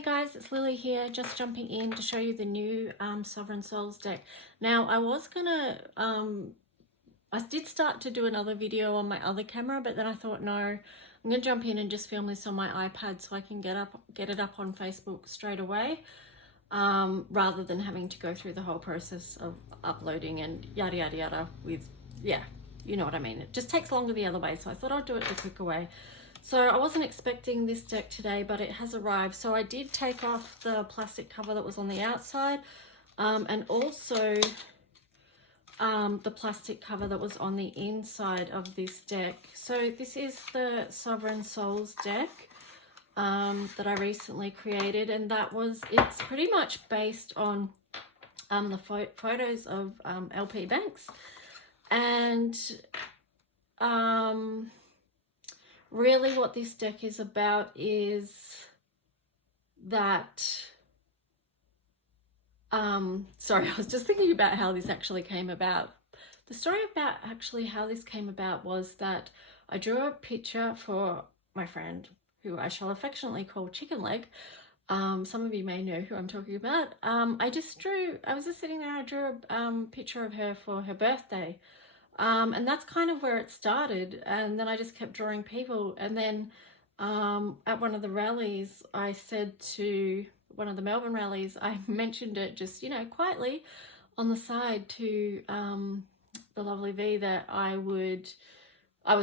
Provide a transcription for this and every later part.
Hey guys, it's Lily here, just jumping in to show you the new Sovereign Souls deck. Now, I did start to do another video on my other camera, but then I thought, no, I'm gonna jump in and just film this on my iPad so I can get it up on Facebook straight away, rather than having to go through the whole process of uploading and yada yada yada with, yeah, you know what I mean. It just takes longer the other way, so I thought I'd do it the quicker way. So I wasn't expecting this deck today, but it has arrived. So I did take off the plastic cover that was on the outside, and also the plastic cover that was on the inside of this deck. So this is the Sovereign Souls deck that I recently created, and it's pretty much based on the photos of LP Banks, and really what this deck is about is that sorry, I was just thinking about how this actually came about. The story about actually how this came about was that I drew a picture for my friend, who I shall affectionately call Chicken Leg. Some of you may know who I'm talking about. I was just sitting there, I drew a picture of her for her birthday. And that's kind of where it started. And then I just kept drawing people. And then at one of the rallies, I said to one of the Melbourne rallies, I mentioned it just, quietly on the side to the lovely V that I was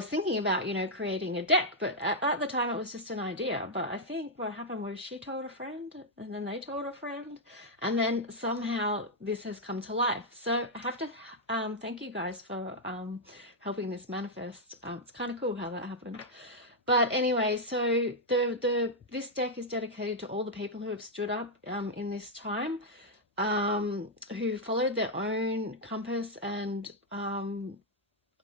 thinking about, creating a deck, but at the time it was just an idea. But I think what happened was she told a friend, and then they told a friend, and then somehow this has come to life. So I have to thank you guys for helping this manifest. It's kind of cool how that happened. But anyway, so this deck is dedicated to all the people who have stood up in this time, who followed their own compass and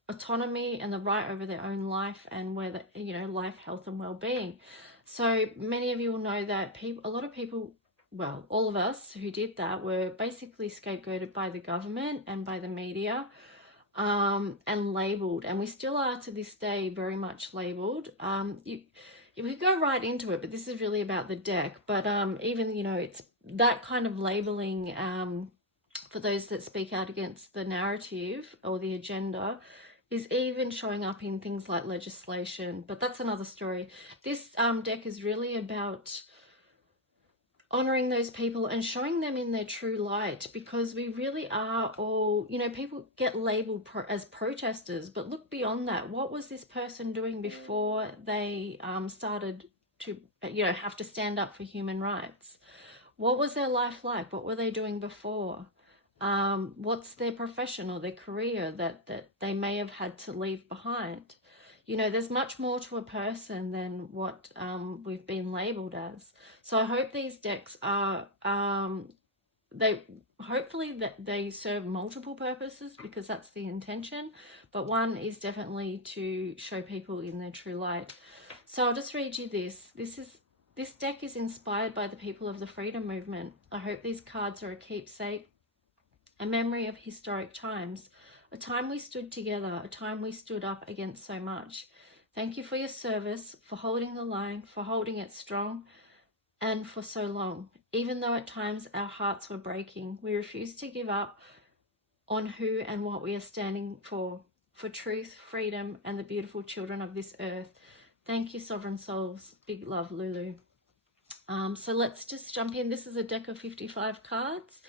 autonomy and the right over their own life, and where life, health and well-being. So many of you will know that a lot of people, well, all of us who did that, were basically scapegoated by the government and by the media, and labeled, and we still are to this day very much labeled. We go right into it, but this is really about the deck. But even it's that kind of labeling for those that speak out against the narrative or the agenda is even showing up in things like legislation, but that's another story. This deck is really about honoring those people and showing them in their true light, because we really are all, people get labeled as protesters, but look beyond that. What was this person doing before they started to, have to stand up for human rights? What was their life like? What were they doing before? What's their profession or their career that they may have had to leave behind? There's much more to a person than what we've been labeled as. So I hope these decks are, hopefully that they serve multiple purposes, because that's the intention. But one is definitely to show people in their true light. So I'll just read you this. This deck is inspired by the people of the freedom movement. I hope these cards are a keepsake, a memory of historic times, a time we stood together, a time we stood up against so much. Thank you for your service, for holding the line, for holding it strong, and for so long. Even though at times our hearts were breaking, we refused to give up on who and what we are standing for truth, freedom, and the beautiful children of this earth. Thank you, Sovereign Souls. Big love, Lulu. So let's just jump in. This is a deck of 55 cards.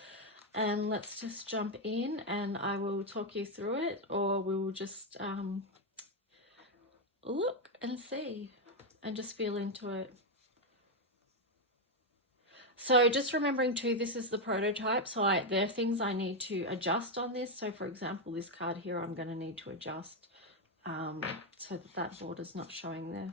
And let's just jump in, and I will talk you through it, or we will just look and see and just feel into it. So just remembering too, this is the prototype, so there are things I need to adjust on this. So for example, this card here, I'm going to need to adjust so that border's not showing there.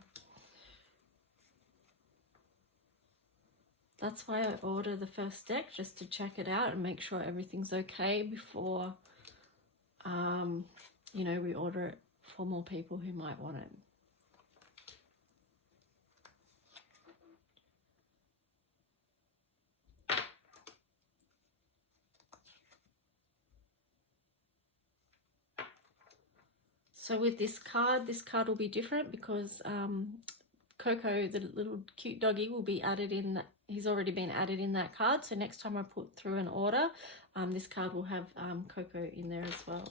That's why I order the first deck, just to check it out and make sure everything's okay before, we order it for more people who might want it. So with this card will be different, because Coco, the little cute doggy, will be added in that. He's already been added in that card. So next time I put through an order, this card will have Coco in there as well.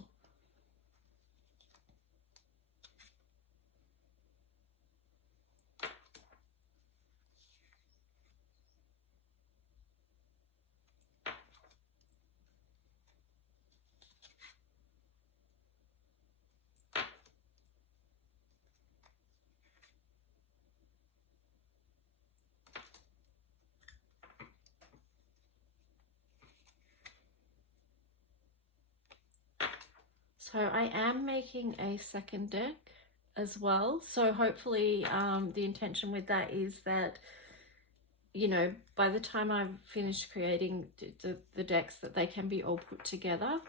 So I am making a second deck as well. So hopefully the intention with that is that, you know, by the time I've finished creating the decks, that they can be all put together.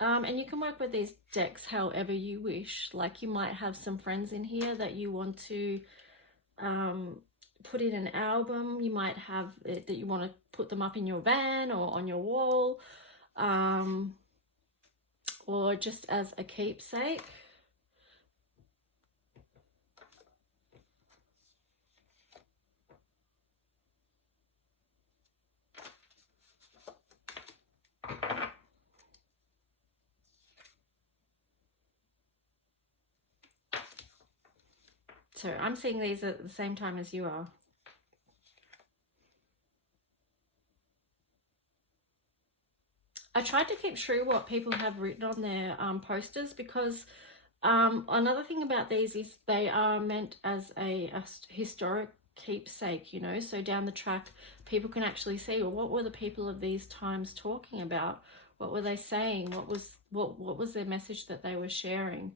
And you can work with these decks however you wish. Like you might have some friends in here that you want to put in an album. You might have it that you want to put them up in your van or on your wall, or just as a keepsake. So I'm seeing these at the same time as you are. I tried to keep true what people have written on their posters, because another thing about these is they are meant as a historic keepsake, you know, so down the track people can actually see, well, what were the people of these times talking about? What were they saying? What was their message that they were sharing?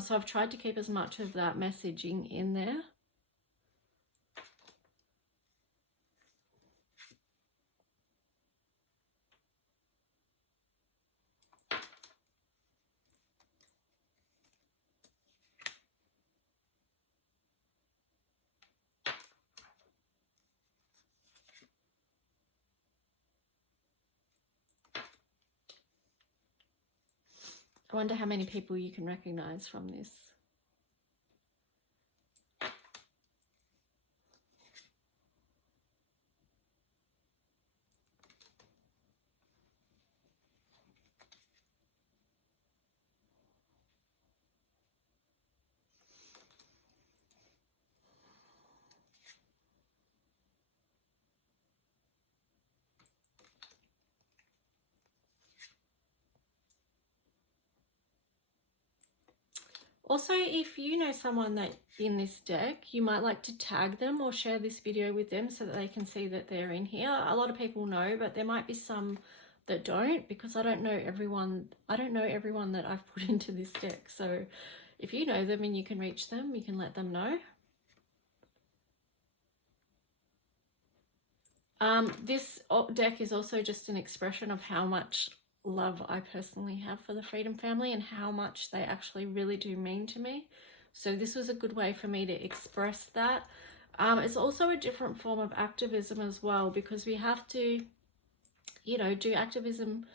So I've tried to keep as much of that messaging in there. I wonder how many people you can recognize from this. Also, if you know someone that in this deck, you might like to tag them or share this video with them so that they can see that they're in here. A lot of people know, but there might be some that don't, because I don't know everyone. I don't know everyone that I've put into this deck. So if you know them and you can reach them, you can let them know. This deck is also just an expression of how much love I personally have for the Freedom Family and how much they actually really do mean to me. So this was a good way for me to express that. It's also a different form of activism as well, because we have to, you know, do activism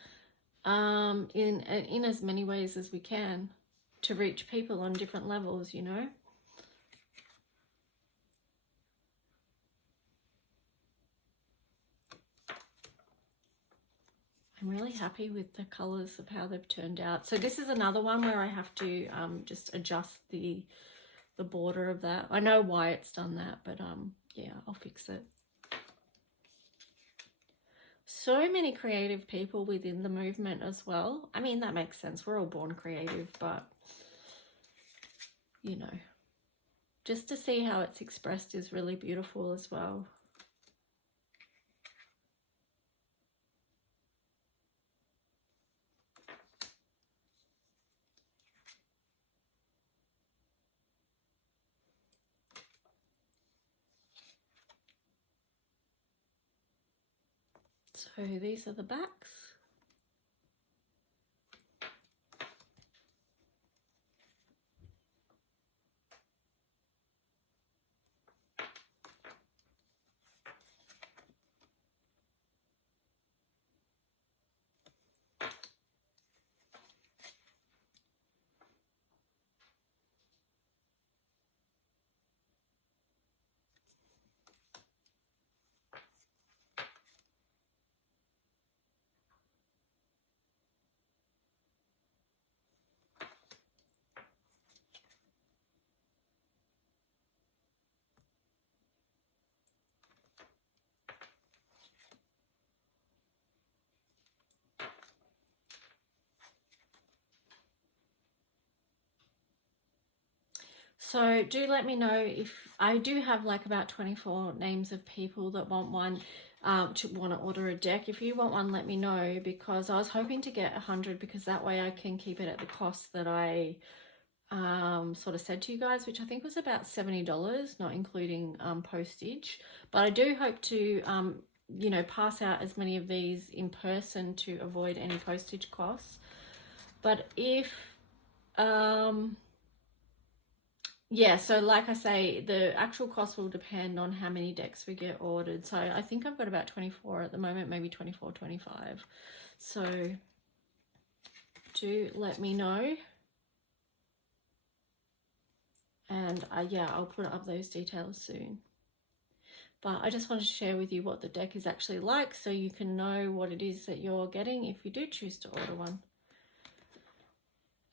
in as many ways as we can to reach people on different levels, you know. I'm really happy with the colours of how they've turned out. So this is another one where I have to just adjust the border of that. I know why it's done that, but yeah, I'll fix it. So many creative people within the movement as well. I mean, that makes sense. We're all born creative, but you know, just to see how it's expressed is really beautiful as well. So these are the backs. So do let me know. If I do have like about 24 names of people that want one, to want to order a deck. If you want one, let me know, because I was hoping to get 100, because that way I can keep it at the cost that I sort of said to you guys, which I think was about $70, not including postage. But I do hope to you know, pass out as many of these in person to avoid any postage costs. But if yeah, so like I say, the actual cost will depend on how many decks we get ordered. So I think I've got about 24 at the moment, maybe 24, 25. So do let me know. And yeah, I'll put up those details soon. But I just wanted to share with you what the deck is actually like, so you can know what it is that you're getting if you do choose to order one.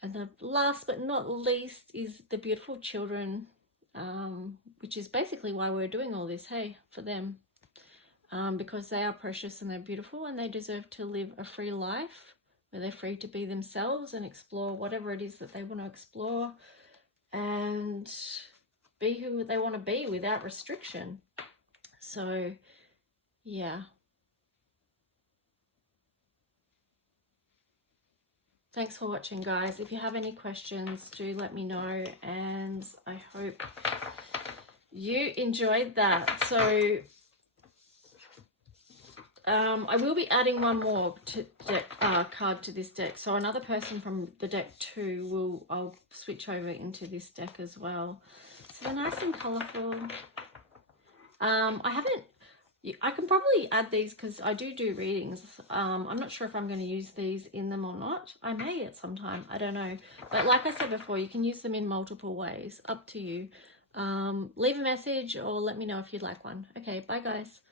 And the last but not least is the beautiful children, which is basically why we're doing all this, hey, for them. Because they are precious and they're beautiful, and they deserve to live a free life where they're free to be themselves and explore whatever it is that they want to explore, and be who they want to be without restriction. So yeah, thanks for watching, guys. If you have any questions, do let me know, and I hope you enjoyed that. So I will be adding one more card to this deck. So another person from the deck 2 I'll switch over into this deck as well. So they're nice and colourful. I can probably add these because I do readings. I'm not sure if I'm going to use these in them or not. I may at some time, I don't know. But like I said before, you can use them in multiple ways, up to you. Leave a message or let me know if you'd like one. Okay, bye guys.